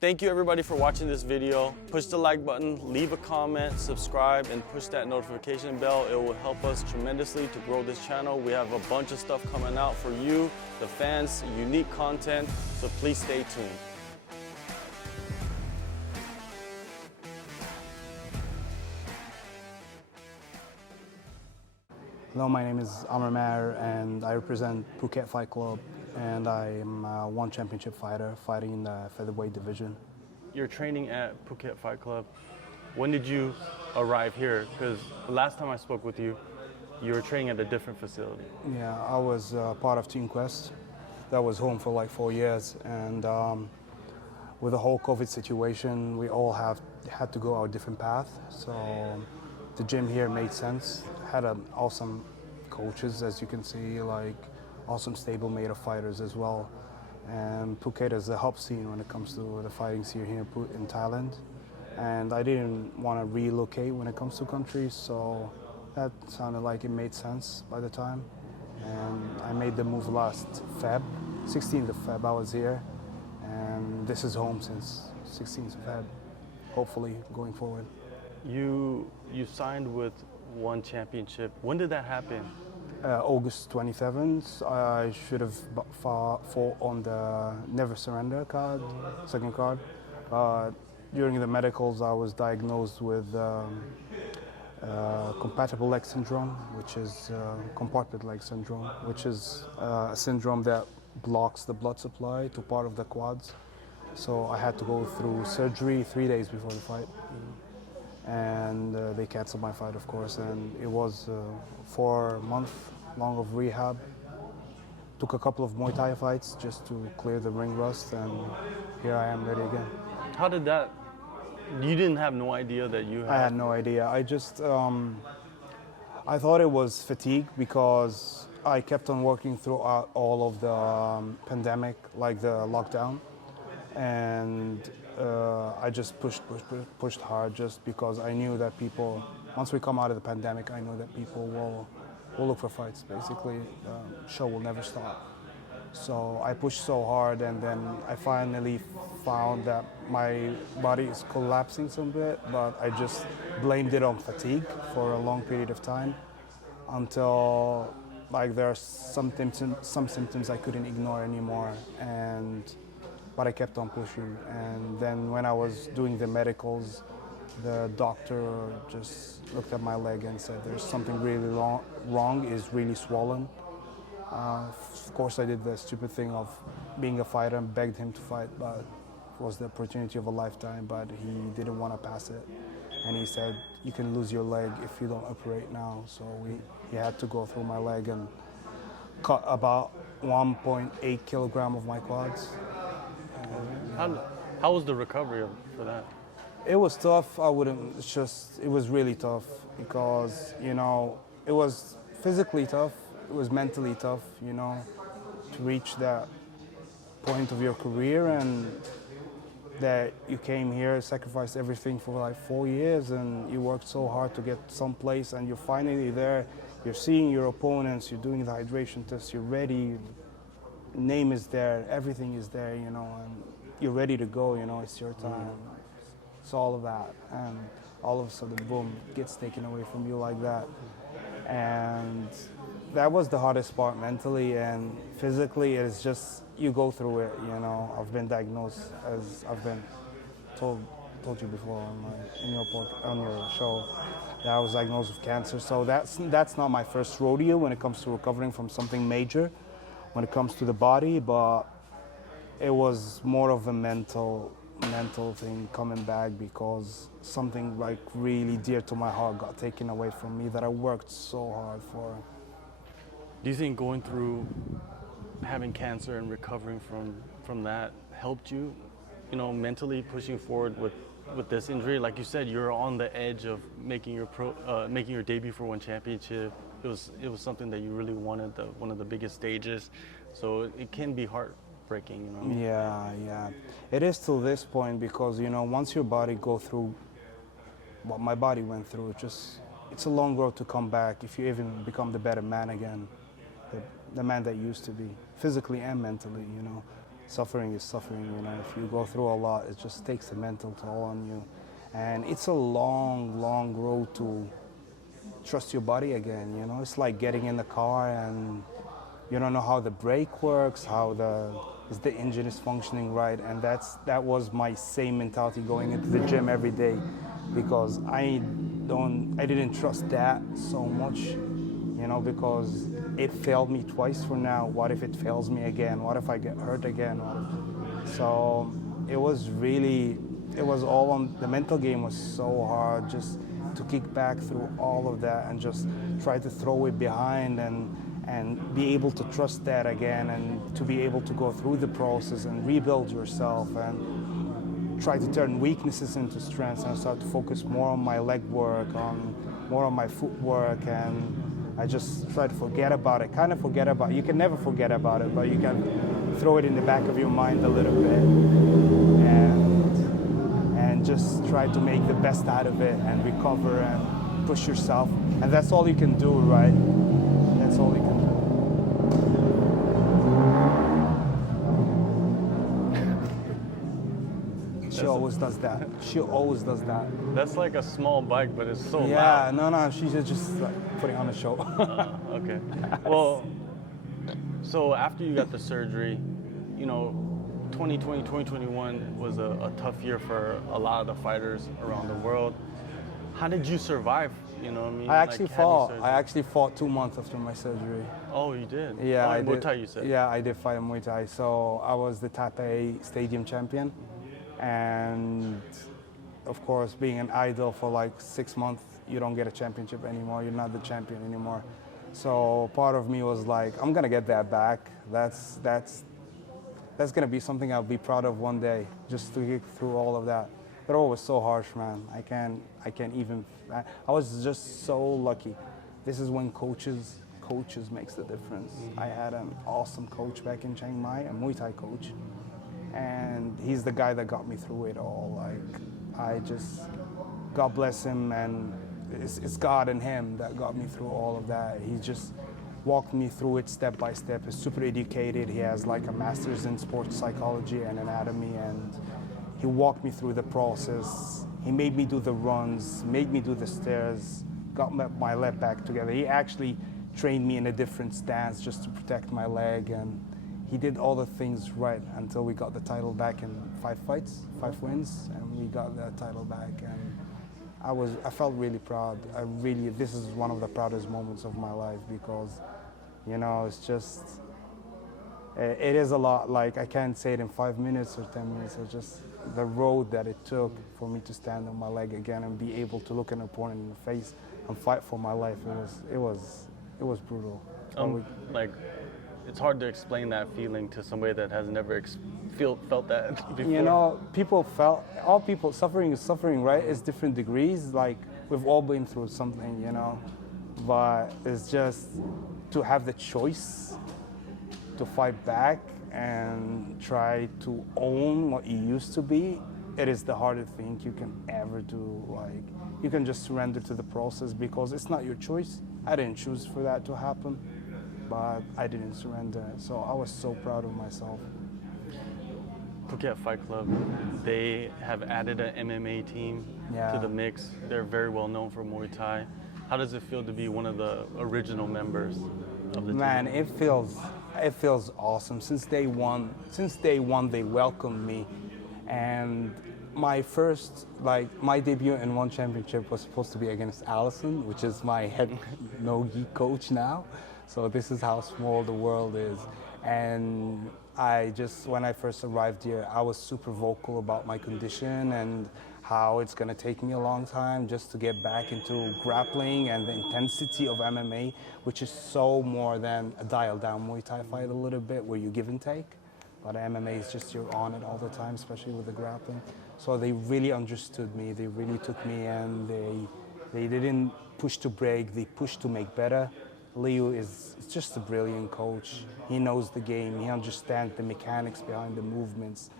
Thank you everybody for watching this video. Push the like button, leave a comment, subscribe, and push that notification bell. It will help us tremendously to grow this channel. We have a bunch of stuff coming out for you, the fans, unique content, so please stay tuned. Hello, my name is Amr Maher and I represent Phuket Fight Club, and I'm a one championship fighter fighting in the featherweight division. You're training at Phuket Fight Club. When did you arrive here? Because the last time I spoke with you, you were training at a different facility. Yeah, I was part of Team Quest. That was home for like 4 years, and with the whole COVID situation, we all had to go our different path. So the gym here made sense. Had an awesome coaches, as you can see, like awesome stable-mate of fighters as well. And Phuket is a hub scene when it comes to the fighting scene here in Thailand. And I didn't want to relocate when it comes to countries, so that sounded like it made sense by the time. And I made the move last Feb, 16th of Feb I was here. And this is home since 16th of Feb, hopefully going forward. You signed with one championship. When did that happen? August 27th, I should have fought on the Never Surrender card, second card. During the medicals, I was diagnosed with compatible leg syndrome, which is compartment leg syndrome, which is a syndrome that blocks the blood supply to part of the quads. So I had to go through surgery 3 days before the fight. And they canceled my fight, of course, and it was 4 months long of rehab. Took a couple of Muay Thai fights just to clear the ring rust, and here I am ready again. How did that, you didn't have no idea that you had? I had no idea. I just, I thought it was fatigue because I kept on working throughout all of the pandemic, like the lockdown. And I just pushed hard just because I knew that people, once we come out of the pandemic, I know that people will look for fights, basically. The show will never stop. So I pushed so hard, and then I finally found that my body is collapsing some bit, but I just blamed it on fatigue for a long period of time until like there are some symptoms I couldn't ignore anymore. But I kept on pushing, and then when I was doing the medicals, the doctor just looked at my leg and said, there's something really wrong, it's really swollen. Of course I did the stupid thing of being a fighter and begged him to fight, but it was the opportunity of a lifetime, but he didn't want to pass it. And he said, you can lose your leg if you don't operate now. So he had to go through my leg and cut about 1.8 kilogram of my quads. How was the recovery for that? It was tough. It was really tough because, you know, it was physically tough, it was mentally tough, you know, to reach that point of your career, and that you came here, sacrificed everything for like 4 years, and you worked so hard to get someplace, and you're finally there, you're seeing your opponents, you're doing the hydration test, you're ready, name is there, everything is there, you know, and you're ready to go, you know, it's your time. It's all of that, and all of a sudden, boom, gets taken away from you like that. And that was the hardest part mentally, and physically, it's just, you go through it, you know. I've been diagnosed, as I've been told you before on your show, that I was diagnosed with cancer. So that's not my first rodeo when it comes to recovering from something major, when it comes to the body, but it was more of a mental thing coming back because something like really dear to my heart got taken away from me that I worked so hard for. Do you think going through having cancer and recovering from that helped you, you know, mentally pushing forward with this injury? Like you said, you're on the edge of making your debut for one championship. It was something that you really wanted, one of the biggest stages. So it can be heartbreaking, you know? Yeah. It is till this point because, you know, once your body go through what my body went through, it's a long road to come back if you even become the better man again, the man that you used to be, physically and mentally, you know. suffering is suffering. You know, if you go through a lot, it just takes a mental toll on you, and it's a long, long road to trust your body again. You know, it's like getting in the car and you don't know how the brake works, how the engine is functioning right, and that was my same mentality going into the gym every day, because I didn't trust that so much, you know, because it failed me twice for now. What if it fails me again? What if I get hurt again? So it was all on the mental game. Was so hard just to kick back through all of that and just try to throw it behind and be able to trust that again, and to be able to go through the process and rebuild yourself and try to turn weaknesses into strengths and start to focus more on my leg work, more on my footwork, and I just try to forget about it, kind of forget about it. You can never forget about it, but you can throw it in the back of your mind a little bit and just try to make the best out of it and recover and push yourself. And that's all you can do, right? That's all you can do. She always does that. She always does that. That's like a small bike, but it's so Yeah, loud. no, she's just like putting on a show. Okay. Well, so after you got the surgery, you know, 2020, 2021 was a tough year for a lot of the fighters around the world. How did you survive? You know what I mean? I actually Like, having surgery. I actually fought 2 months after my surgery. Oh, you did? Yeah, oh, I in Muay did. Thai, you said? Yeah, I did fight in Muay Thai. So I was the Taipei Stadium champion, and of course, being an idol for like 6 months, you don't get a championship anymore. You're not the champion anymore. So part of me was like, I'm gonna get that back. That's gonna be something I'll be proud of one day, just to get through all of that. But it was so harsh, man. I can't even. I was just so lucky. This is when coaches makes the difference. I had an awesome coach back in Chiang Mai, a Muay Thai coach, and he's the guy that got me through it all. Like, I just, God bless him, and it's God and him that got me through all of that. He just walked me through it step by step. He's super educated. He has like a master's in sports psychology and anatomy, and he walked me through the process. He made me do the runs, made me do the stairs, got my leg back together. He actually trained me in a different stance just to protect my leg, and he did all the things right until we got the title back in 5 fights, 5 wins, and we got the title back. And I felt really proud. This is one of the proudest moments of my life, because, you know, it's just, it is a lot. Like, I can't say it in 5 minutes or 10 minutes. It's just the road that it took for me to stand on my leg again and be able to look an opponent in the face and fight for my life. It was brutal. Like, it's hard to explain that feeling to somebody that has never felt that before. You know, all people, suffering is suffering, right? It's different degrees. Like, we've all been through something, you know, but it's just to have the choice to fight back and try to own what you used to be. It is the hardest thing you can ever do. Like, you can just surrender to the process because it's not your choice. I didn't choose for that to happen, but I didn't surrender. So I was so proud of myself. Phuket Fight Club, they have added an MMA team to the mix. They're very well known for Muay Thai. How does it feel to be one of the original members of the team? Man, it feels awesome. Since day one, they welcomed me, and my debut in one championship was supposed to be against Allison, which is my head no-gi coach now. So this is how small the world is. And when I first arrived here, I was super vocal about my condition and how it's going to take me a long time just to get back into grappling and the intensity of MMA, which is so more than a dialed-down Muay Thai fight a little bit where you give and take. But MMA is just you're on it all the time, especially with the grappling. So they really understood me. They really took me in. They didn't push to break. They pushed to make better. Leo is just a brilliant coach. He knows the game. He understands the mechanics behind the movements.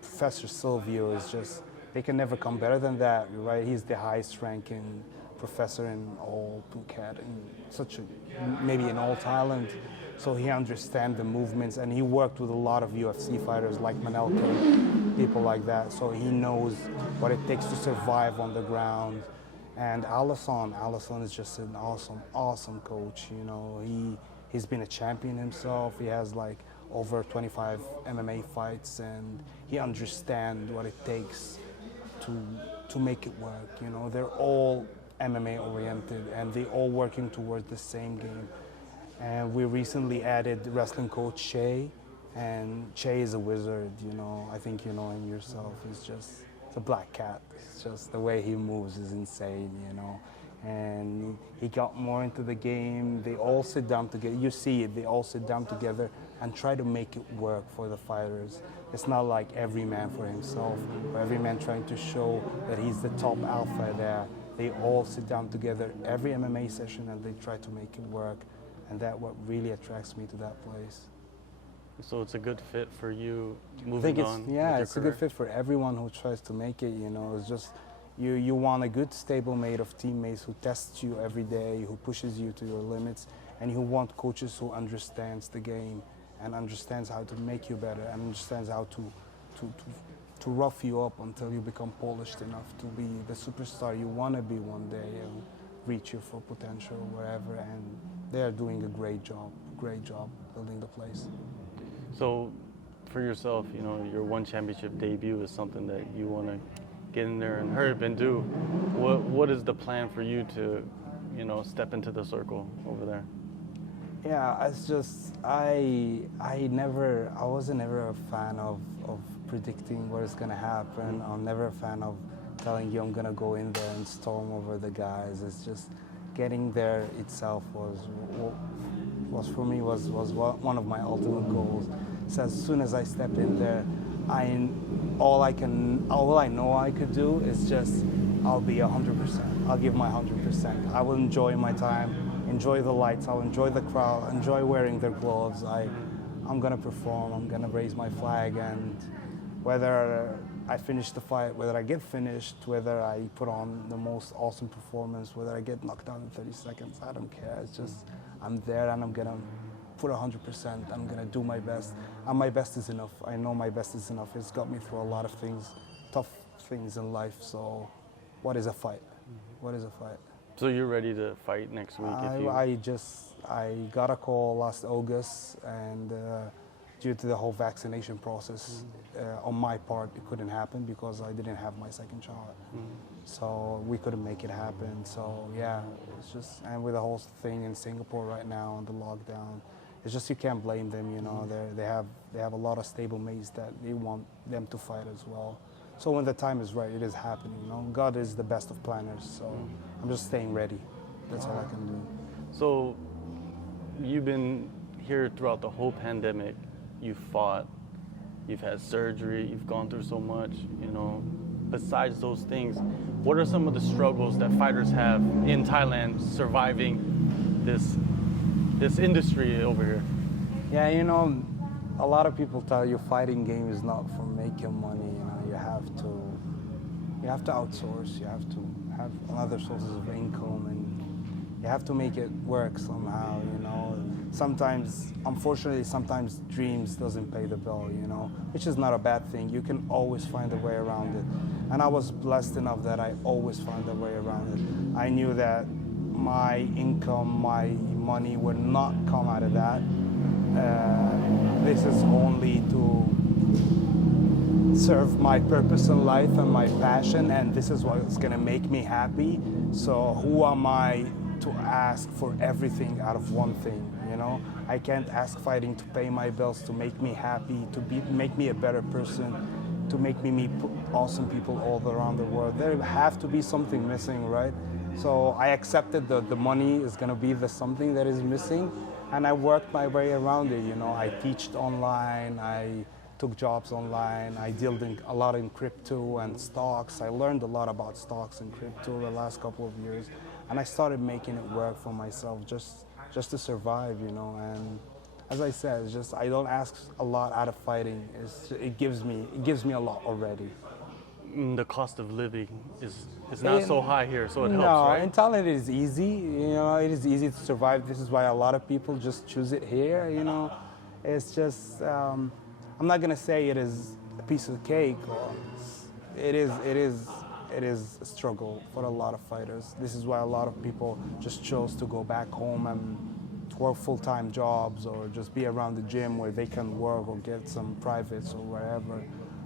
Professor Silvio is just, they can never come better than that, right? He's the highest ranking professor in all Phuket and maybe in all Thailand. So he understands the movements, and he worked with a lot of UFC fighters like Manelke, people like that. So he knows what it takes to survive on the ground. And Allison is just an awesome coach. You know, he's been a champion himself. He has like over 25 MMA fights, and he understands what it takes to make it work. You know, they're all MMA oriented, and they all working towards the same game. And we recently added wrestling coach Che, and Che is a wizard. You know, I think you know him yourself. It's a black cat. It's just the way he moves is insane. You know, and he got more into the game. They all sit down together. You see it. They all sit down together and try to make it work for the fighters. It's not like every man for himself, or every man trying to show that he's the top alpha there. They all sit down together every MMA session and they try to make it work. And that's what really attracts me to that place. So it's a good fit for you moving I think on. Yeah, with it's your a good career? fit for everyone who tries to make it. You know, it's just you want a good stablemate of teammates who tests you every day, who pushes you to your limits, and you want coaches who understands the game and understands how to make you better and understands how to rough you up until you become polished enough to be the superstar you want to be one day and reach your full potential wherever. And they are doing a great job building the place. So for yourself, you know, your one championship debut is something that you want to get in there and hurry up and do. What is the plan for you to, you know, step into the circle over there? Yeah, it's just I wasn't ever a fan of predicting what is gonna happen. I'm never a fan of telling you I'm gonna go in there and storm over the guys. It's just getting there itself was for me was one of my ultimate goals. So as soon as I stepped in there, all I know I could do is just I'll be 100%. I'll give my 100%. I will enjoy my time, enjoy the lights, I'll enjoy the crowd, enjoy wearing their gloves. I'm gonna perform, I'm gonna raise my flag, and whether I finish the fight, whether I get finished, whether I put on the most awesome performance, whether I get knocked down in 30 seconds, I don't care. It's just I'm there and I'm gonna put 100%. I'm gonna do my best, and my best is enough. I know my best is enough. It's got me through a lot of things, tough things in life. So, what is a fight? What is a fight? So you're ready to fight next week? I got a call last August, and due to the whole vaccination process, on my part, it couldn't happen because I didn't have my second shot. So we couldn't make it happen. So yeah, it's just, and with the whole thing in Singapore right now and the lockdown, it's just you can't blame them. You know, they have a lot of stable mates that they want them to fight as well. So when the time is right, it is happening. You know, God is the best of planners. So I'm just staying ready. That's all I can do. So you've been here throughout the whole pandemic. You've fought, you've had surgery, you've gone through so much, you know. Besides those things, what are some of the struggles that fighters have in Thailand surviving this industry over here? Yeah, you know, a lot of people tell you fighting game is not for making money. You know, you have to outsource. You have to have other sources of income, and you have to make it work somehow. You know, unfortunately, sometimes dreams doesn't pay the bill. You know, which is not a bad thing. You can always find a way around it. And I was blessed enough that I always found a way around it. I knew that my income, my money would not come out of that. This is only to serve my purpose in life and my passion, and this is what's gonna make me happy. So who am I to ask for everything out of one thing? You know, I can't ask fighting to pay my bills, to make me happy, make me a better person, to make me meet awesome people all around the world. There have to be something missing, right? So I accepted that the money is gonna be the something that is missing, and I worked my way around it. You know, I teached online, I took jobs online, I dealt a lot in crypto and stocks. I learned a lot about stocks and crypto the last couple of years, and I started making it work for myself just to survive, you know. And as I said, it's just I don't ask a lot out of fighting. It gives me a lot already. the cost of living is not so high here, so it helps, No, right? in Thailand it is easy. It is easy to survive. This is why a lot of people just choose it here. It's just I'm not gonna say it is a piece of cake. It is a struggle for a lot of fighters. This is why a lot of people just chose to go back home and work full-time jobs or just be around the gym where they can work or get some privates or wherever.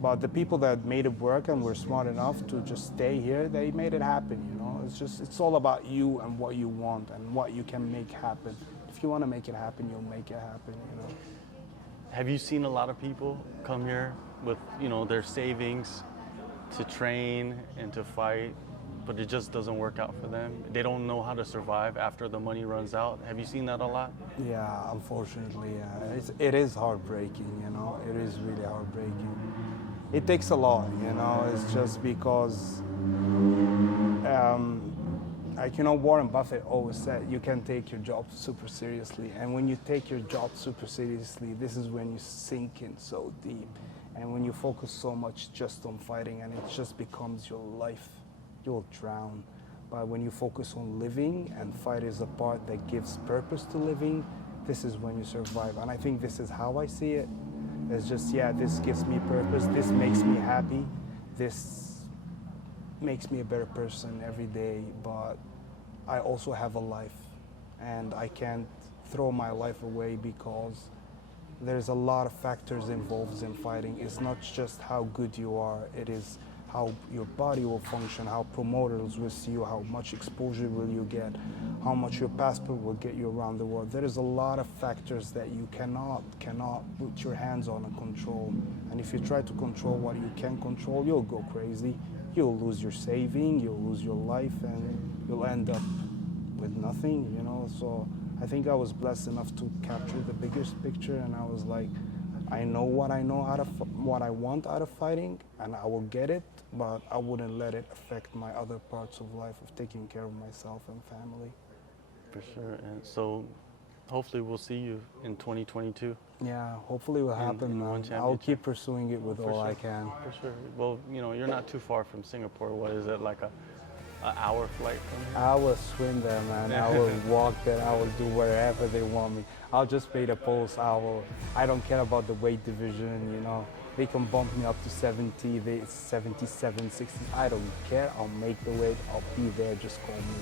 But the people that made it work and were smart enough to just stay here, they made it happen. It's all about you and what you want and what you can make happen. If you want to make it happen, you'll make it happen. Have you seen a lot of people come here with their savings to train and to fight, but it just doesn't work out for them? They don't know how to survive after the money runs out. Have you seen that a lot? Yeah, unfortunately, it is heartbreaking. It is really heartbreaking. It takes a lot. It's just because, Warren Buffett always said you can take your job super seriously, and when you take your job super seriously, this is when you sink in so deep, and when you focus so much just on fighting, and it just becomes your life, you'll drown. But when you focus on living, and fight is a part that gives purpose to living, this is when you survive. And I think this is how I see it. It's just, this gives me purpose, this makes me happy, this makes me a better person every day, but I also have a life, and I can't throw my life away because there's a lot of factors involved in fighting. It's not just how good you are, it is how your body will function, how promoters will see you, how much exposure will you get, how much your passport will get you around the world. There is a lot of factors that you cannot put your hands on and control. And if you try to control what you can control, you'll go crazy. You'll lose your saving, you'll lose your life, and you'll end up with nothing, So I think I was blessed enough to capture the biggest picture, and I was like, I know what I want out of fighting, and I will get it, but I wouldn't let it affect my other parts of life of taking care of myself and family. For sure. And so hopefully we'll see you in 2022. Yeah, hopefully it will happen, man. I'll keep pursuing it with all I can. For sure. Well, you're not too far from Singapore. What is it, like an hour flight from here? I will swim there, man. I will walk there. I will do wherever they want me. I'll just pay the post. I don't care about the weight division, They can bump me up to 70, 77, 60. I don't care. I'll make the weight. I'll be there. Just call me.